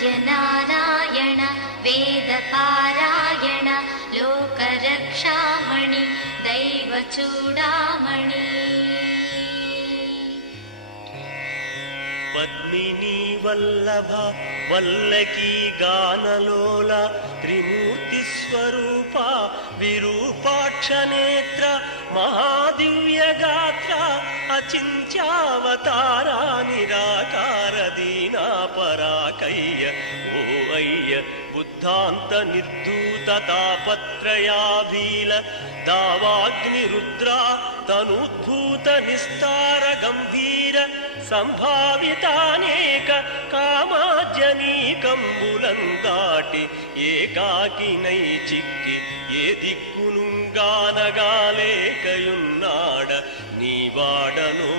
సూర్యనారాయణ వేదపారాయణ లోకరక్షామణి దైవచూడామణి. పద్మినీ వల్లభ వల్లకీ గానలోల త్రిమూర్తి స్వరూప విరూపాక్ష నేత్ర మహాదివ్య గాత్ర అచింత్యావతారా నిరాకార దీనా పరాకయ్య ఓ అయ్య బుద్ధాంత నిర్దూత తాపత్రయాభీల దావాగ్ని రుద్రా తనూద్భూత నిస్తార గంభీర సంభావితానేక కామాజనీకంబులం దాటి ఏకాకినై చిక్కి ఏ దిక్కును గానగాలేకయున్నాడ నీవాడనో